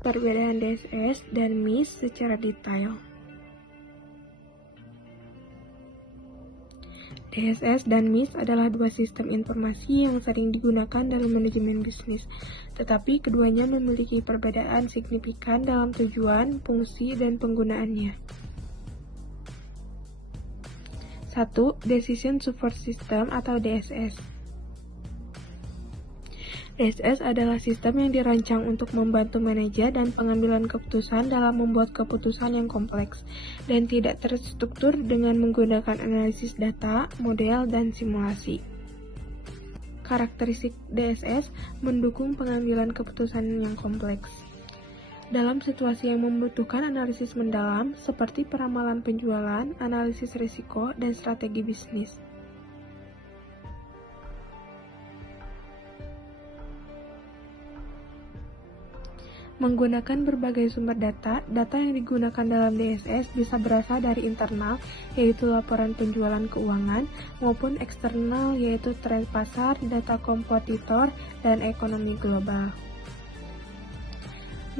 perbedaan DSS dan MIS secara detail. DSS dan MIS adalah dua sistem informasi yang sering digunakan dalam manajemen bisnis, tetapi keduanya memiliki perbedaan signifikan dalam tujuan, fungsi, dan penggunaannya. 1. Decision Support System atau DSS. DSS adalah sistem yang dirancang untuk membantu manajer dan pengambilan keputusan dalam membuat keputusan yang kompleks dan tidak terstruktur dengan menggunakan analisis data, model, dan simulasi. Karakteristik DSS mendukung pengambilan keputusan yang kompleks. Dalam situasi yang membutuhkan analisis mendalam, seperti peramalan penjualan, analisis risiko, dan strategi bisnis. Menggunakan berbagai sumber data, data yang digunakan dalam DSS bisa berasal dari internal, yaitu laporan penjualan keuangan, maupun eksternal, yaitu tren pasar, data kompetitor, dan ekonomi global.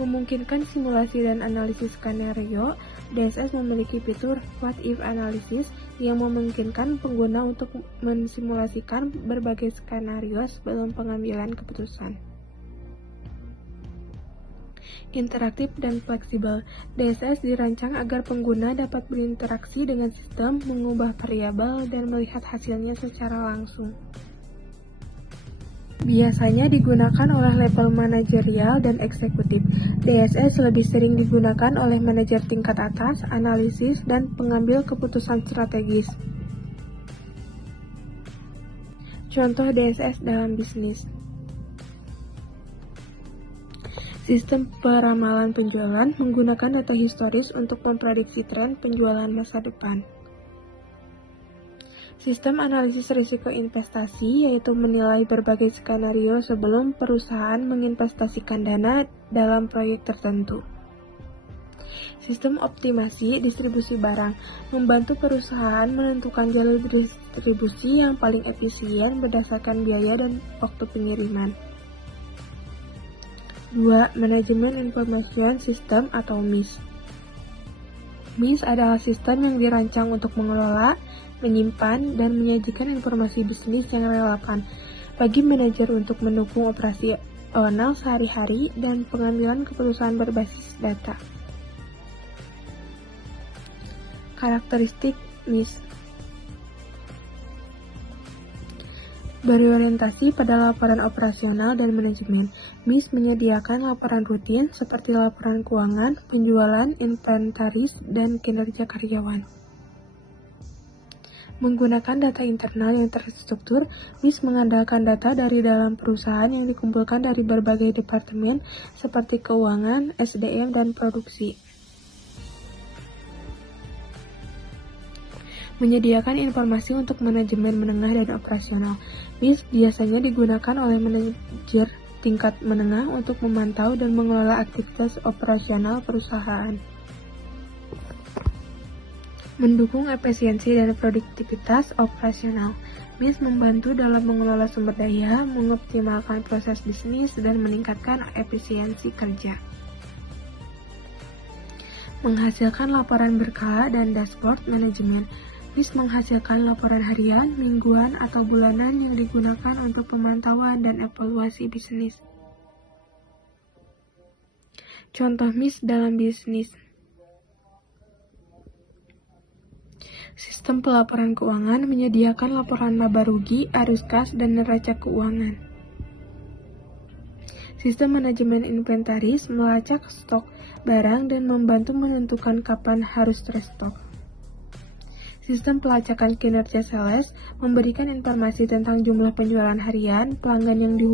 Memungkinkan simulasi dan analisis skenario, DSS memiliki fitur What If Analysis yang memungkinkan pengguna untuk mensimulasikan berbagai skenario sebelum pengambilan keputusan. Interaktif dan fleksibel, DSS dirancang agar pengguna dapat berinteraksi dengan sistem, mengubah variabel, dan melihat hasilnya secara langsung. Biasanya digunakan oleh level manajerial dan eksekutif. DSS lebih sering digunakan oleh manajer tingkat atas, analisis, dan pengambil keputusan strategis. Contoh DSS dalam bisnis. Sistem peramalan penjualan menggunakan data historis untuk memprediksi tren penjualan masa depan. Sistem analisis risiko investasi yaitu menilai berbagai skenario sebelum perusahaan menginvestasikan dana dalam proyek tertentu. Sistem optimasi distribusi barang membantu perusahaan menentukan jalur distribusi yang paling efisien berdasarkan biaya dan waktu pengiriman. 2. Manajemen Information System atau MIS. MIS adalah sistem yang dirancang untuk mengelola, menyimpan, dan menyajikan informasi bisnis yang relevan bagi manajer untuk mendukung operasional sehari-hari dan pengambilan keputusan berbasis data. Karakteristik MIS berorientasi pada laporan operasional dan manajemen. MIS menyediakan laporan rutin seperti laporan keuangan, penjualan, inventaris, dan kinerja karyawan. Menggunakan data internal yang terstruktur, MIS mengandalkan data dari dalam perusahaan yang dikumpulkan dari berbagai departemen seperti keuangan, SDM, dan produksi. Menyediakan informasi untuk manajemen menengah dan operasional. MIS biasanya digunakan oleh manajer tingkat menengah untuk memantau dan mengelola aktivitas operasional perusahaan. Mendukung efisiensi dan produktivitas operasional. MIS membantu dalam mengelola sumber daya, mengoptimalkan proses bisnis, dan meningkatkan efisiensi kerja. Menghasilkan laporan berkala dan dashboard manajemen. MIS menghasilkan laporan harian, mingguan, atau bulanan yang digunakan untuk pemantauan dan evaluasi bisnis. Contoh MIS dalam bisnis. Sistem pelaporan keuangan menyediakan laporan laba rugi, arus kas, dan neraca keuangan. Sistem manajemen inventaris melacak stok barang dan membantu menentukan kapan harus restock. Sistem pelacakan kinerja sales memberikan informasi tentang jumlah penjualan harian, pelanggan yang